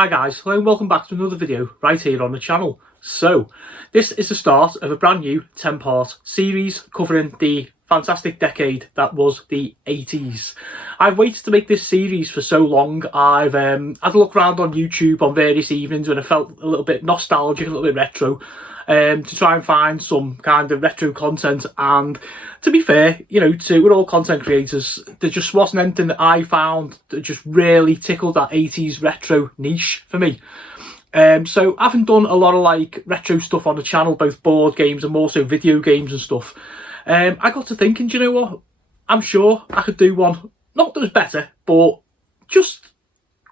Hi guys, hello and welcome back to another video right here on the channel. So, this is the start of a brand new 10-part series covering the fantastic decade that was the 80s. I've waited to make this series for so long. I've had a look around on YouTube on various evenings when I felt a little bit nostalgic, a little bit retro, to try and find some kind of retro content. And to be fair, we're all content creators, there just wasn't anything that I found that just really tickled that 80s retro niche for me. So I haven't done a lot of retro stuff on the channel, both board games and more so video games and stuff. I got to thinking, do you know what? I'm sure I could do one, not that was better, but just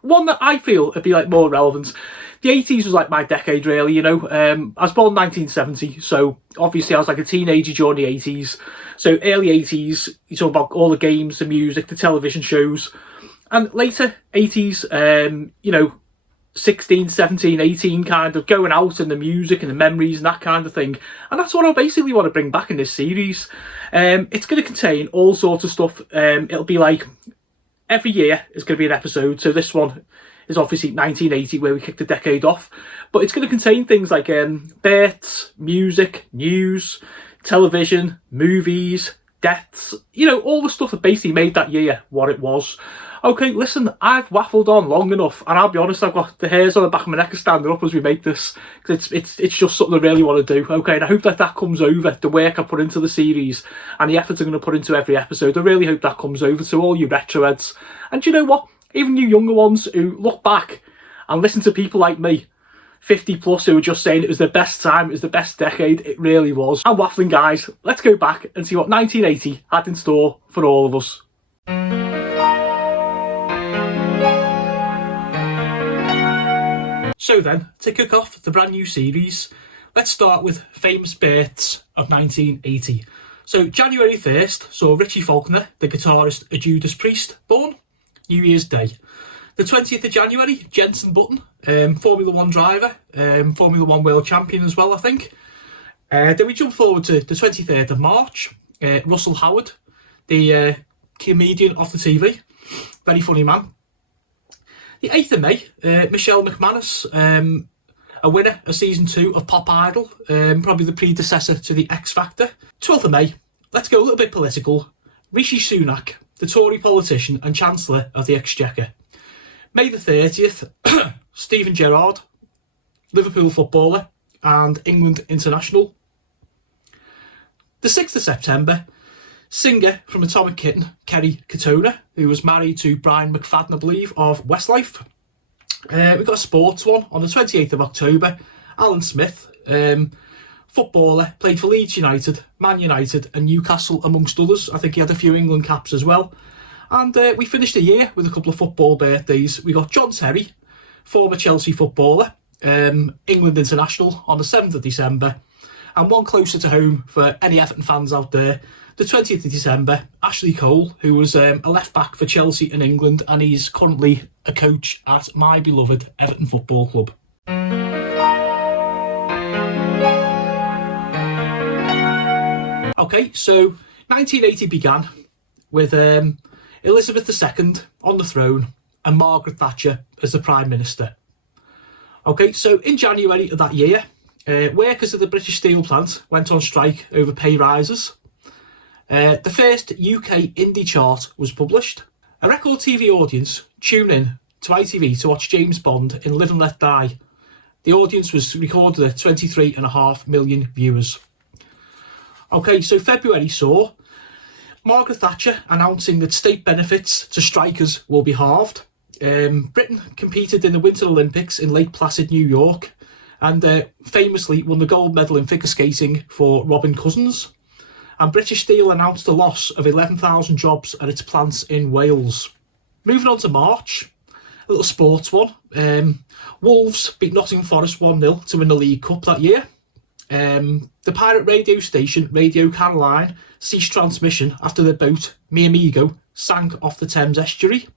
one that I feel would be more relevant. The 80s was my decade, really, I was born in 1970, so obviously I was a teenager during the 80s. So early 80s, you talk about all the games, the music, the television shows. And later 80s, 16, 17, 18, kind of going out and the music and the memories and that kind of thing. And that's what I basically want to bring back in this series. It's going to contain all sorts of stuff. It'll be every year is going to be an episode. So this one is obviously 1980, where we kicked the decade off. But it's going to contain things like births, music, news, television, movies, deaths, all the stuff that basically made that year what it was. Okay, listen, I've waffled on long enough, and I'll be honest, I've got the hairs on the back of my neck are standing up as we make this, because it's just something I really want to do. Okay, and I hope that comes over, the work I put into the series and the effort I'm going to put into every episode. I really hope that comes over to all you retro heads. And you know what? Even you younger ones who look back and listen to people like me, 50 plus, who were just saying it was the best time, it was the best decade, it really was. I'm waffling, guys. Let's go back and see what 1980 had in store for all of us. So then, to kick off the brand new series, let's start with famous births of 1980. So January 1st saw Richie Faulkner, the guitarist of Judas Priest, born. New Year's Day. The 20th of January, Jenson Button, Formula 1 driver, Formula 1 world champion as well, I think. Then we jump forward to the 23rd of March, Russell Howard, the comedian off the TV, very funny man. The 8th of May, Michelle McManus, a winner of season 2 of Pop Idol, probably the predecessor to the X Factor. 12th of May, let's go a little bit political, Rishi Sunak, the Tory politician and Chancellor of the Exchequer. May the 30th, Steven Gerrard, Liverpool footballer and England international. The 6th of September, singer from Atomic Kitten, Kerry Katona, who was married to Brian McFadden, I believe, of Westlife. We've got a sports one on the 28th of October, Alan Smith, footballer, played for Leeds United, Man United and Newcastle amongst others. I think he had a few England caps as well. And we finished the year with a couple of football birthdays. We got John Terry, former Chelsea footballer, England international on the 7th of December. And one closer to home for any Everton fans out there, the 20th of December, Ashley Cole, who was a left back for Chelsea in England, and he's currently a coach at my beloved Everton Football Club. Okay, so 1980 began with Elizabeth II on the throne and Margaret Thatcher as the Prime Minister. Okay, so in January of that year, workers at the British steel plant went on strike over pay rises. The first UK indie chart was published. A record TV audience tuned in to ITV to watch James Bond in Live and Let Die. The audience was recorded at 23.5 million viewers. Okay, so February saw Margaret Thatcher announcing that state benefits to strikers will be halved. Britain competed in the Winter Olympics in Lake Placid, New York, and famously won the gold medal in figure skating for Robin Cousins. And British Steel announced the loss of 11,000 jobs at its plants in Wales. Moving on to March, a little sports one. Wolves beat Nottingham Forest 1-0 to win the League Cup that year. The pirate radio station Radio Caroline ceased transmission after their boat, Mi Amigo, sank off the Thames estuary.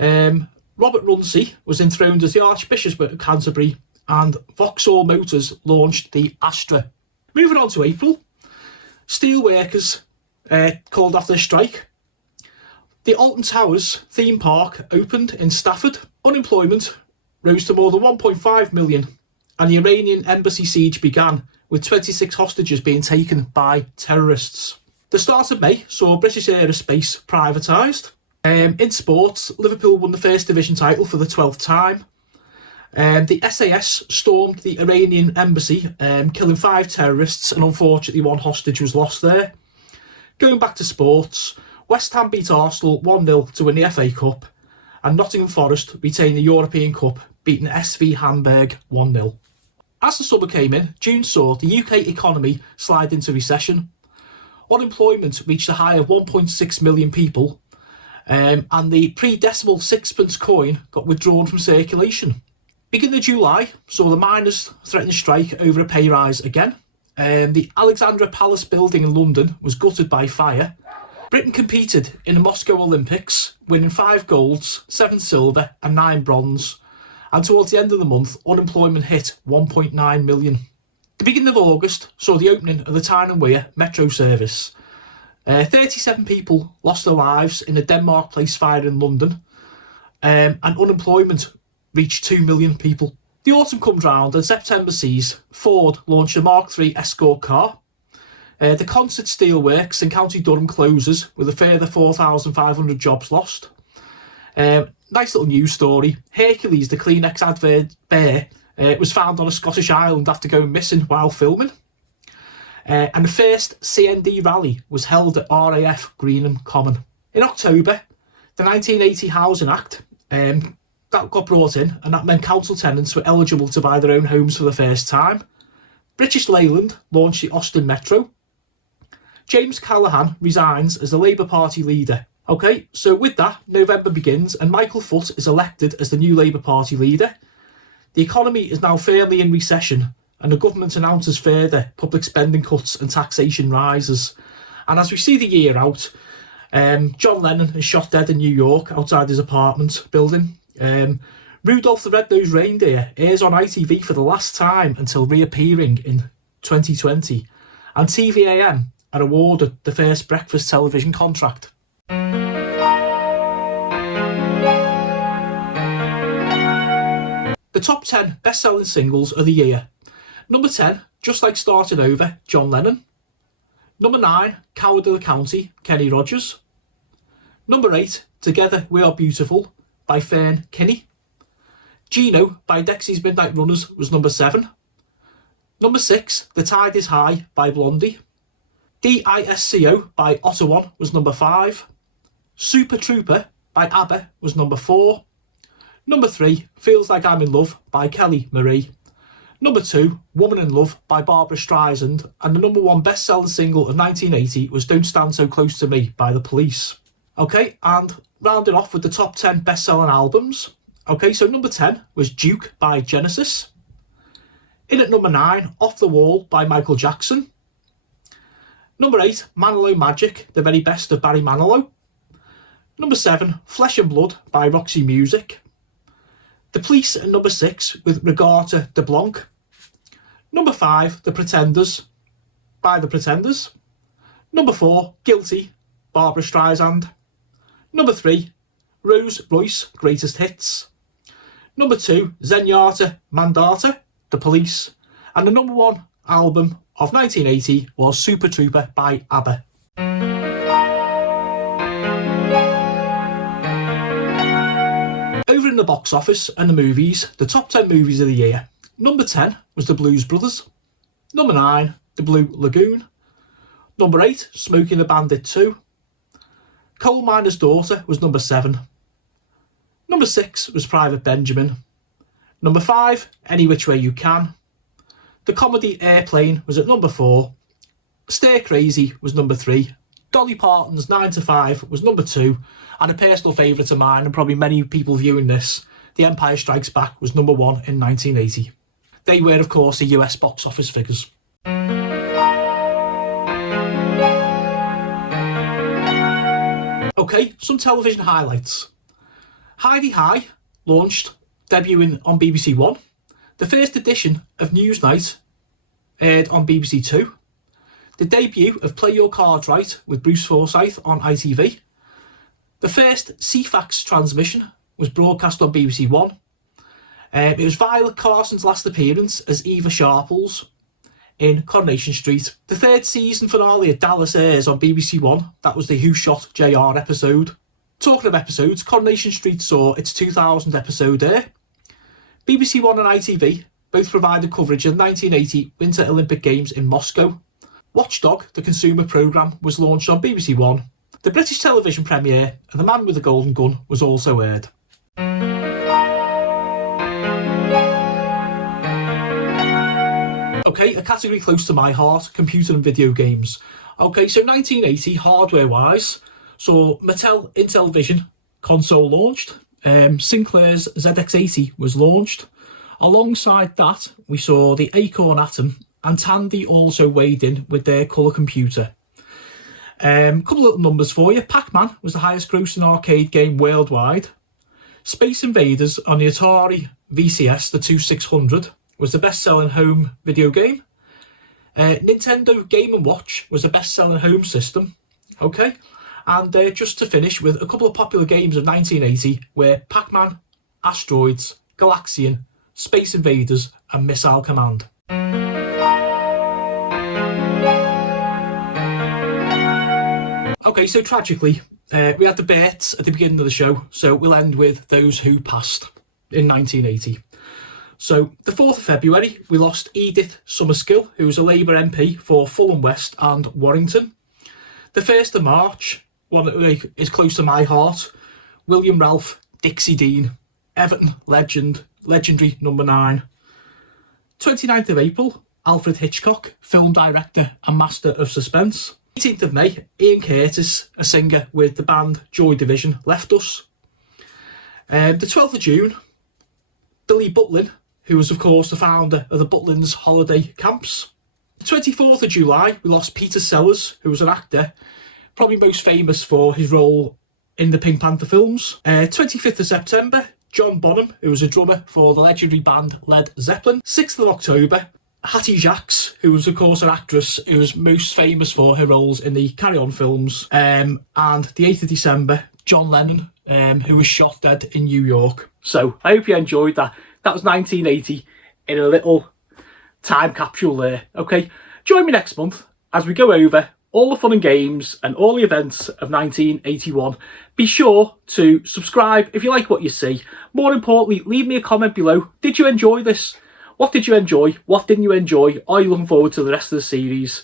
Robert Runcie was enthroned as the Archbishop of Canterbury, and Vauxhall Motors launched the Astra. Moving on to April, steelworkers called off their strike. The Alton Towers theme park opened in Stafford. Unemployment rose to more than 1.5 million, and the Iranian embassy siege began, with 26 hostages being taken by terrorists. The start of May saw British aerospace privatised. In sports, Liverpool won the First Division title for the 12th time. The SAS stormed the Iranian embassy, killing 5 terrorists, and unfortunately 1 hostage was lost there. Going back to sports, West Ham beat Arsenal 1-0 to win the FA Cup, and Nottingham Forest retained the European Cup, beating SV Hamburg 1-0. As the summer came in, June saw the UK economy slide into recession. Unemployment reached a high of 1.6 million people, and the pre-decimal sixpence coin got withdrawn from circulation. Beginning of July saw the miners threaten strike over a pay rise again. The Alexandra Palace building in London was gutted by fire. Britain competed in the Moscow Olympics, winning 5 golds, 7 silver and 9 bronze. And towards the end of the month, unemployment hit 1.9 million. The beginning of August saw the opening of the Tyne and Wear metro service. 37 people lost their lives in a Denmark Place fire in London, and unemployment reached 2 million people. The autumn comes round and September sees Ford launch a Mark III Escort car. The Concert Steelworks in County Durham closes, with a further 4,500 jobs lost. Nice little news story. Hercules, the Kleenex advert bear, was found on a Scottish island after going missing while filming. And the first CND rally was held at RAF Greenham Common. In October, the 1980 Housing Act that got brought in, and that meant council tenants were eligible to buy their own homes for the first time. British Leyland launched the Austin Metro. James Callaghan resigns as the Labour Party leader. Okay, so with that, November begins and Michael Foot is elected as the new Labour Party leader. The economy is now firmly in recession, and the government announces further public spending cuts and taxation rises. And as we see the year out, John Lennon is shot dead in New York outside his apartment building. Rudolph the Red-Nosed Reindeer airs on ITV for the last time until reappearing in 2020. And TVAM are awarded the first breakfast television contract. The top 10 best-selling singles of the year. Number 10, Just Like Starting Over, John Lennon. Number 9, Coward of the County, Kenny Rogers. Number 8, Together We Are Beautiful, by Fern Kinney. Gino by Dexy's Midnight Runners was number 7. Number 6, The Tide Is High by Blondie. DISCO by Ottawa was number 5. Super Trooper by ABBA was number 4. Number 3, Feels Like I'm in Love by Kelly Marie. Number 2, Woman in Love by Barbara Streisand. And the number 1 best-selling single of 1980 was Don't Stand So Close to Me by The Police. Okay, and rounding off with the top 10 best-selling albums. Okay, so number 10 was Duke by Genesis. In at number 9, Off the Wall by Michael Jackson. Number 8, Manilow Magic, the very best of Barry Manilow. Number 7, Flesh and Blood by Roxy Music. The Police at number 6 with Regatta de Blanc. Number 5, The Pretenders by The Pretenders. Number 4, Guilty, Barbara Streisand. Number 3, Rose Royce, Greatest Hits. Number 2, Zenyatta Mandata, The Police. And the number 1 album of 1980 was Super Trooper by ABBA. Over in the box office and the movies, the top 10 movies of the year. Number 10 was The Blues Brothers. Number 9, The Blue Lagoon. Number 8, Smokey and the Bandit 2. Coal Miner's Daughter was number 7. Number 6 was Private Benjamin. Number 5, Any Which Way You Can. The comedy Airplane was at number 4. Stir Crazy was number 3. Dolly Parton's 9 to 5 was number 2. And a personal favourite of mine, and probably many people viewing this, The Empire Strikes Back was number 1 in 1980. They were, of course, the US box office figures. Okay, some television highlights. Heidi High launched, debuting on BBC One. The first edition of Newsnight aired on BBC Two. The debut of Play Your Cards Right with Bruce Forsyth on ITV. The first CFAX transmission was broadcast on BBC One. It was Violet Carson's last appearance as Eva Sharples in Coronation Street. The third season finale of Dallas airs on BBC One. That was the Who Shot JR episode. Talking of episodes, Coronation Street saw its 2000th episode air. BBC One and ITV both provided coverage of the 1980 Winter Olympic Games in Moscow. Watchdog, the consumer programme, was launched on BBC One. The British television premiere of The Man with the Golden Gun was also aired. Okay, a category close to my heart, computer and video games. Okay, so 1980, hardware-wise, saw Mattel Intellivision console launched. Sinclair's ZX80 was launched. Alongside that, we saw the Acorn Atom, and Tandy also weighed in with their colour computer. Couple of little numbers for you. Pac-Man was the highest grossing arcade game worldwide. Space Invaders on the Atari VCS, the 2600, was the best-selling home video game. Nintendo Game & Watch was the best-selling home system. Okay, and just to finish with a couple of popular games of 1980 were Pac-Man, Asteroids, Galaxian, Space Invaders and Missile Command. Okay, so tragically, we had the births at the beginning of the show, so we'll end with those who passed in 1980. So, the 4th of February, we lost Edith Summerskill, who was a Labour MP for Fulham West and Warrington. The 1st of March, one that is close to my heart, William Ralph Dixie Dean, Everton legendary number 9. 29th of April, Alfred Hitchcock, film director and master of suspense. 18th of May, Ian Curtis, a singer with the band Joy Division, left us. The 12th of June, Billy Butlin, who was of course the founder of the Butlin's holiday camps. The 24th of July, we lost Peter Sellers, who was an actor, probably most famous for his role in the Pink Panther films. 25th of September, John Bonham, who was a drummer for the legendary band Led Zeppelin. 6th of October, Hattie Jacques, who was of course an actress who was most famous for her roles in the Carry On films. And the 8th of December, John Lennon, who was shot dead in New York. So I hope you enjoyed that. That was 1980 in a little time capsule there. Okay, join me next month as we go over all the fun and games and all the events of 1981. Be sure to subscribe if you like what you see. More importantly, leave me a comment below. Did you enjoy this? What did you enjoy? What didn't you enjoy? Are you looking forward to the rest of the series?